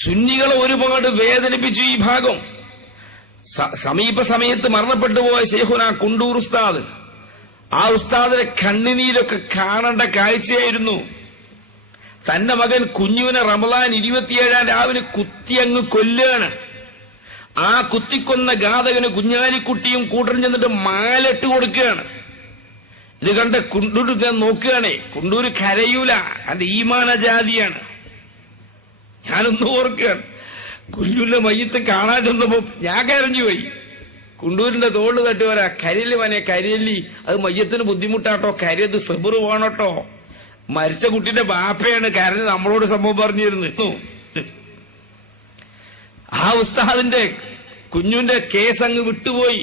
സുന്നികളെ ഒരുപാട് വേദനിപ്പിച്ചു ഈ ഭാഗം. സമീപ സമയത്ത് മരണപ്പെട്ടുപോയ ശൈഖുന കുണ്ടൂർ ഉസ്താദ്, ആ ഉസ്താദിന്റെ കണ്ണുനീരൊക്കെ കാണേണ്ട കാഴ്ചയായിരുന്നു. തന്റെ മകൻ കുഞ്ഞുവിനെ റമളാൻ 27 രാവിലെ കുത്തിയങ്ങ് കൊല്ലുകയാണ്. ആ കുത്തിക്കൊന്ന ഘാതകന് കുഞ്ഞാലിക്കുട്ടിയും കൂട്ടരും ചെന്നിട്ട് മാലിട്ട് കൊടുക്കുകയാണ്. ഇത് കണ്ട് കുണ്ടൂർ നോക്കുകയാണേ. കുണ്ടൂര് കരയൂല, അതിന്റെ ഈമാന ജാതിയാണ്. ഞാനൊന്ന് ഓർക്കുകയാണ്, കുഞ്ഞുവിന്റെ മയ്യത്ത് കാണാൻ ചെന്നപ്പോ ഞാൻ കരഞ്ഞുപോയി. കുണ്ടൂരിന്റെ തോള് തട്ടി വരാ, കരിയല് മനെ കരിയല്ലി, അത് മയ്യത്തിന് ബുദ്ധിമുട്ടാട്ടോ, കരിയത് സെബറ് വേണോട്ടോ. മരിച്ച കുട്ടിന്റെ ബാപ്പയാണ് കരഞ്ഞ് നമ്മളോട് സംഭവം പറഞ്ഞിരുന്നു. ആ ഉസ്താദിന്റെ കുഞ്ഞുവിന്റെ കേസ് അങ്ങ് വിട്ടുപോയി.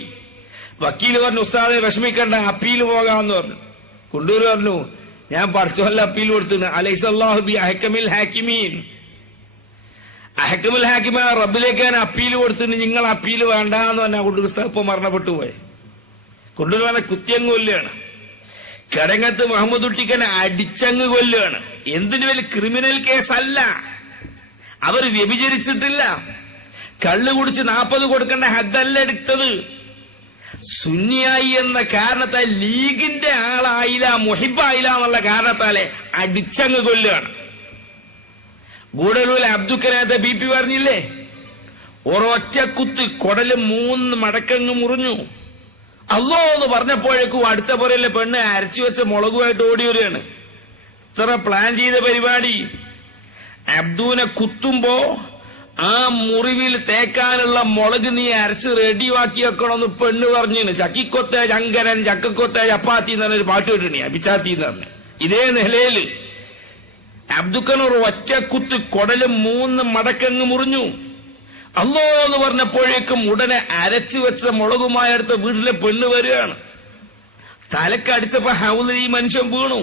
വക്കീല് പറഞ്ഞു, ഉസ്താദെ വിഷമിക്കണ്ട, അപ്പീൽ പോകാമെന്ന് പറഞ്ഞു. കുണ്ടൂർ പറഞ്ഞു, ഞാൻ പഠിച്ചവല്ല അപ്പീൽ കൊടുത്തു. അലൈസല്ലാഹു ബി അഹ്കമിൽ ഹാക്കിമീൻ, അഹ്കമുൽ ഹാക്കിമ റബ്ബിലേക്ക് ഞാൻ അപ്പീൽ കൊടുത്തിട്ട് നിങ്ങൾ അപ്പീൽ വേണ്ടാന്ന് പറഞ്ഞാൽ കുണ്ടൂർ ഉസ്താദ് ഇപ്പൊ മരണപ്പെട്ടു പോയെ. കുണ്ടൂർ പറഞ്ഞ കുത്തിയങ്ങ് കൊല്ലുകയാണ്. കടങ്ങത്ത് മുഹമ്മദ് കുട്ടിക്കനെ അടിച്ചങ്ങ് കൊല്ലുകയാണ്. എന്തിനു വലിയ ക്രിമിനൽ കേസല്ല, അവർ വ്യഭിചരിച്ചിട്ടില്ല. കള്ളു കുടിച്ച് 40 കൊടുക്കേണ്ട ഹദ്ദല്ല എടുത്തത്. സുന്നിയായി എന്ന കാരണത്താൽ ലീഗിന്റെ ആളായില്ല, മുഹിബായില്ല എന്നുള്ള കാരണത്താലെ അടിച്ചങ്ങ് കൊല്ലുകയാണ്. ഗൂഡലൂർ അബ്ദുക്കനാഥ BP പറഞ്ഞില്ലേ, ഒരൊറ്റ കുത്ത് കൊടല് 3 മടക്കങ്ങ് മുറിഞ്ഞു. അല്ലോ എന്ന് പറഞ്ഞപ്പോഴേക്കും അടുത്ത പുറയിലെ പെണ്ണ് അരച്ചു വെച്ച മുളകുമായിട്ട് ഓടി വരികയാണ്. ഇത്ര പ്ലാൻ ചെയ്ത പരിപാടി. അബ്ദുവിനെ കുത്തുമ്പോ ആ മുറിവിൽ തേക്കാനുള്ള മുളക് നീ അരച്ച് റെഡിയാക്കി വെക്കണമെന്ന് പെണ്ണ് പറഞ്ഞു. ചക്കിക്കൊത്ത ചങ്കരൻ ചക്കക്കൊത്ത ചപ്പാത്തി എന്ന് പറഞ്ഞൊരു പാട്ട് കിട്ടണേ, അഭിച്ചാത്തി എന്ന് പറഞ്ഞു. ഇതേ നിലയില് അബ്ദുക്കനൂർ ഒറ്റ കുത്ത് കൊടല് 3 മടക്കങ്ങ് മുറിഞ്ഞു. അല്ലോ എന്ന് പറഞ്ഞപ്പോഴേക്കും ഉടനെ അരച്ചു വെച്ച മുളകുമായി അടുത്ത വീട്ടിലെ പെണ്ണ് വരികയാണ്. തലക്കടിച്ചപ്പോ ഹൗലിൽ ഈ മനുഷ്യൻ വീണു.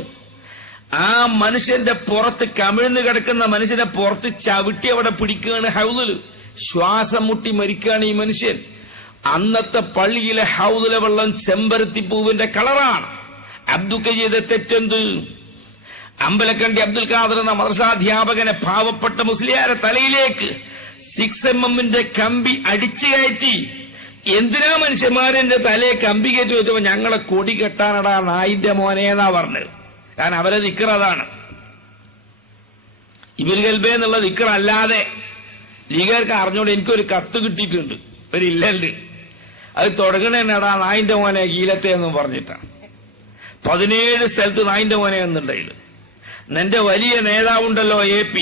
ആ മനുഷ്യന്റെ പുറത്ത് കമിഴ്ന്ന് കിടക്കുന്ന മനുഷ്യനെ പുറത്ത് ചവിട്ടി അവിടെ പിടിക്കുകയാണ് ഹൗലിൽ. ശ്വാസം മുട്ടി മരിക്കുകയാണ് ഈ മനുഷ്യൻ. അന്നത്തെ പള്ളിയിലെ ഹൗലിലെ വെള്ളം ചെമ്പരത്തിപ്പൂവിന്റെ കളറാണ്. അബ്ദുക്ക ചെയ്ത തെറ്റെന്ത്? അമ്പലക്കണ്ടി അബ്ദുൽ ഖാദർ എന്ന മദ്രസാധ്യാപകനെ പാവപ്പെട്ട മുസ്ലിയാരെ തലയിലേക്ക് 6mm കമ്പി അടിച്ചു കയറ്റി. എന്തിനാ മനുഷ്യന്മാരെന്റെ തലയെ കമ്പി കയറ്റി വെച്ചപ്പോ ഞങ്ങളെ കൊടി കെട്ടാനടാ നായിന്റെ മോനേന്നാ പറഞ്ഞത്. കാരണം അവരെ ദിക്ർ അതാണ്. ഇബിൻ ഗൽബേ എന്നുള്ള ദിക്ർ അല്ലാതെ ലീഗർക്ക് അറിഞ്ഞോണ്ട് എനിക്കൊരു കത്ത് കിട്ടിയിട്ടുണ്ട്, ഒരു ഇല്ലണ്ട്. അത് തുടങ്ങണേടാ നായിന്റെ മോനെ ഗീലത്തെ എന്നും പറഞ്ഞിട്ടാണ്. 17 സ്ഥലത്ത് നായിന്റെ മോനെ എന്നുണ്ടെങ്കിൽ. നിന്റെ വലിയ നേതാവുണ്ടല്ലോ AP,